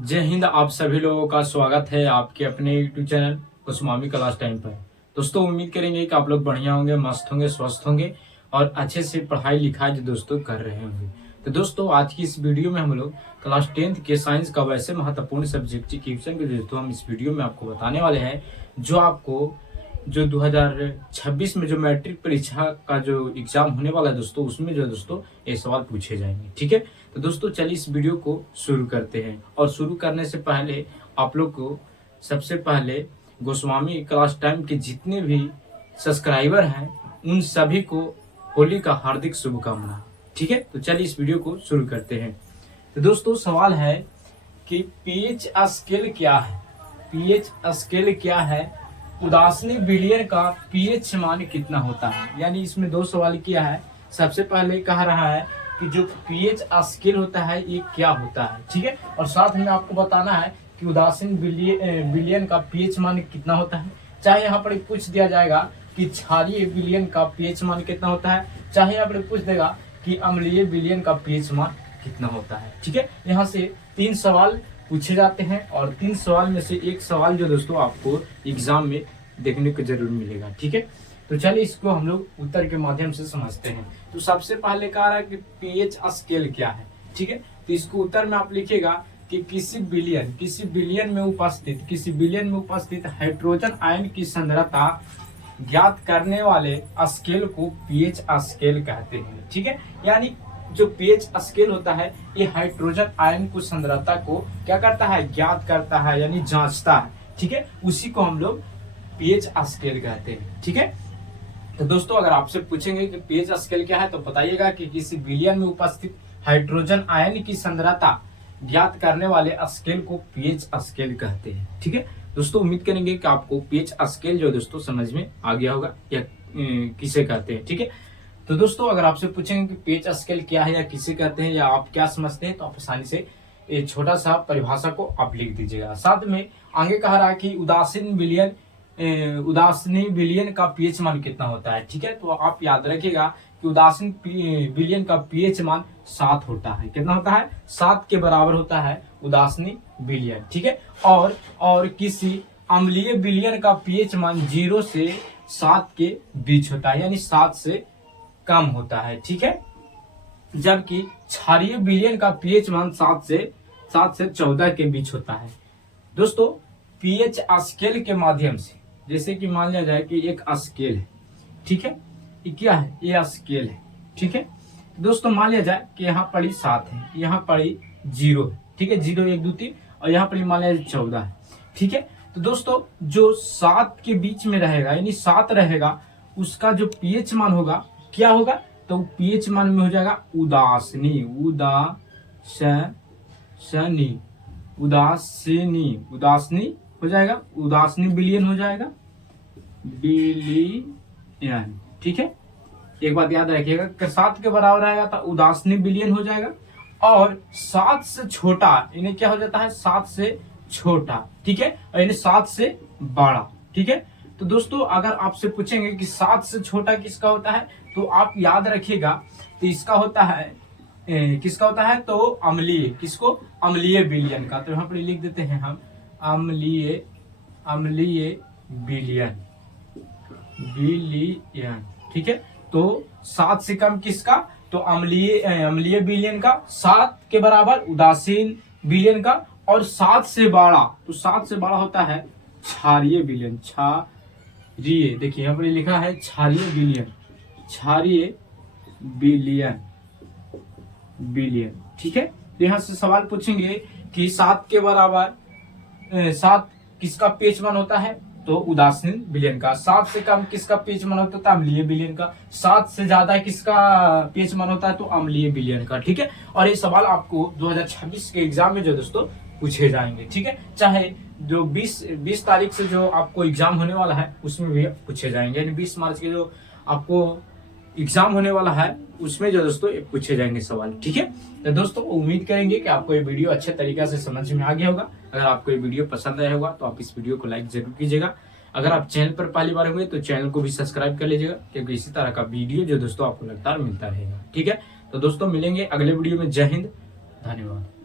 जय हिंद। आप सभी लोगों का स्वागत है आपके अपने यूट्यूब चैनल कुसुमामी क्लास टाइम पर। दोस्तों उम्मीद करेंगे कि आप लोग बढ़िया होंगे, मस्त होंगे, स्वस्थ होंगे और अच्छे से पढ़ाई लिखाई जो दोस्तों कर रहे होंगे। तो दोस्तों आज की इस वीडियो में हम लोग क्लास 10th के साइंस का वैसे महत्वपूर्ण सब्जेक्ट क्वेश्चन के दोस्तों हम इस वीडियो में आपको बताने वाले हैं जो आपको जो 2026 में जो मैट्रिक परीक्षा का जो एग्जाम होने वाला है दोस्तों, उसमें जो दोस्तों ये सवाल पूछे जाएंगे। ठीक है, तो दोस्तों चलिए इस वीडियो को शुरू करते हैं। और शुरू करने से पहले आप लोग को सबसे पहले गोस्वामी क्लास टाइम के जितने भी सब्सक्राइबर हैं उन सभी को होली का हार्दिक शुभकामना। ठीक है, तो चलिए इस वीडियो को शुरू करते हैं। तो दोस्तों सवाल है कि पीएच स्केल क्या है। पीएच स्केल क्या है, उदासीन विलयन का पीएच मान कितना होता है। यानी इसमें दो सवाल किया है। सबसे पहले कह रहा है कि जो पीएच स्केल होता है ये क्या होता है। ठीक है, और साथ में आपको बताना है कि उदासीन विलयन का पीएच मान कितना होता है। चाहे यहाँ पर पूछ दिया जाएगा कि क्षारीय विलयन का पीएच मान कितना होता है, चाहे यहाँ पर पूछ देगा कि अम्लीय विलयन का पीएच मान कितना होता है। ठीक है, यहाँ से 3 सवाल पूछे जाते हैं और 3 सवाल में से एक सवाल जो दोस्तों आपको एग्जाम में देखने को जरूर मिलेगा। ठीक है, तो चलिए इसको हम लोग उत्तर के माध्यम से समझते हैं। तो सबसे पहले कह रहा है कि पीएच स्केल क्या है। ठीक है, तो इसको उत्तर में आप लिखिएगा कि किसी बिलियन में उपस्थित हाइड्रोजन आयन की सांद्रता ज्ञात करने वाले स्केल को पीएच स्केल कहते हैं। ठीक है, यानी जो पीएच स्केल होता है ये हाइड्रोजन आयन की सांद्रता को क्या करता है, ज्ञात करता है, यानी जांचता है। ठीक है, उसी को हम लोग पीएच स्केल कहते हैं। ठीक है, तो दोस्तों अगर आपसे पूछेंगे कि पीएच स्केल क्या है तो बताइएगा कि किसी बिलियन में उपस्थित हाइड्रोजन आयन की सांद्रता ज्ञात करने वाले स्केल को पीएच स्केल कहते हैं। ठीक है दोस्तों, उम्मीद करेंगे कि आपको पीएच स्केल जो दोस्तों समझ में आ गया होगा या किसे कहते हैं। ठीक है, तो दोस्तों अगर आपसे पूछेंगे कि पीएच स्केल क्या है या किसे कहते हैं या आप क्या समझते हैं तो आप आसानी से एक छोटा सा परिभाषा को आप लिख दीजिएगा। साथ में आगे कह रहा है कि उदासीन विलयन का पीएच मान कितना होता है। ठीक है, तो आप याद रखिएगा कि उदासीन विलयन का पीएच मान 7 होता है। कितना होता है, 7 के बराबर होता है उदासीन विलयन। ठीक है, और किसी अम्लीय विलयन का पीएच मान 0 से 7 के बीच होता है, यानी 7 से कम होता है। ठीक है, जबकि क्षारीय विलयन का पीएच मान 7 से 14 के बीच होता है। दोस्तों पीएच स्केल के माध्यम से जैसे कि मान लिया जाए कि एक स्केल है। ठीक है, ये क्या है, ये स्केल है। ठीक है, दोस्तों मान लिया जाए कि यहाँ पड़ी 7 है, यहाँ पड़ी 0 है। ठीक है, 0 1 2 3 और यहाँ पड़ी मान लिया जाए 14 है। ठीक है, तो दोस्तों जो 7 के बीच में रहेगा यानी 7 रहेगा उसका जो पीएच मान होगा क्या होगा, तो पीएच मान में हो जाएगा उदासीनी हो जाएगा, उदासीनी विलयन हो जाएगा, विलयन। ठीक है, एक बात याद रखिएगा कि 7 के बराबर आएगा तो उदासीनी विलयन हो जाएगा और 7 से छोटा यानी क्या हो जाता है, 7 से छोटा। ठीक है, यानी 7 से बड़ा। ठीक है, तो दोस्तों अगर आपसे पूछेंगे कि 7 से छोटा किसका होता है तो आप याद रखिएगा तो इसका होता है किसका होता है, तो अम्लीय, किसको, अम्लीय विलयन का। तो यहाँ पर लिख देते हैं हम अम्लीय विलयन। ठीक है, तो 7 से कम किसका, तो अम्लीय विलयन का, 7 के बराबर उदासीन विलयन का और 7 से बड़ा, तो 7 से बड़ा होता है क्षारीय विलयन। देखिए यहाँ पर लिखा है क्षारीय विलयन। ठीक है, तो यहाँ से सवाल पूछेंगे कि 7 के बराबर 7 किसका पीएच मान होता है, तो उदासीन विलयन का। 7 से कम किसका पीएच मान होता है, अम्लीय विलयन का। 7 से ज्यादा किसका पीएच मान होता है, तो अम्लीय विलयन का। ठीक है, और ये सवाल आपको 2026 के एग्जाम में जो दोस्तों पूछे जाएंगे। ठीक है, चाहे जो 20 तारीख से जो आपको एग्जाम होने वाला है उसमें भी पूछे जाएंगे, यानी 20 मार्च के जो आपको एग्जाम होने वाला है उसमें जो दोस्तों पूछे जाएंगे सवाल। ठीक है, तो दोस्तों उम्मीद करेंगे कि आपको ये वीडियो अच्छे तरीके से समझ में आ गया होगा। अगर आपको ये वीडियो पसंद आया होगा तो आप इस वीडियो को लाइक जरूर कीजिएगा। अगर आप चैनल पर पहली बार हुए तो चैनल को भी सब्सक्राइब कर लीजिएगा, क्योंकि इसी तरह का वीडियो जो दोस्तों आपको लगातार मिलता रहेगा। ठीक है, तो दोस्तों मिलेंगे अगले वीडियो में। जय हिंद, धन्यवाद।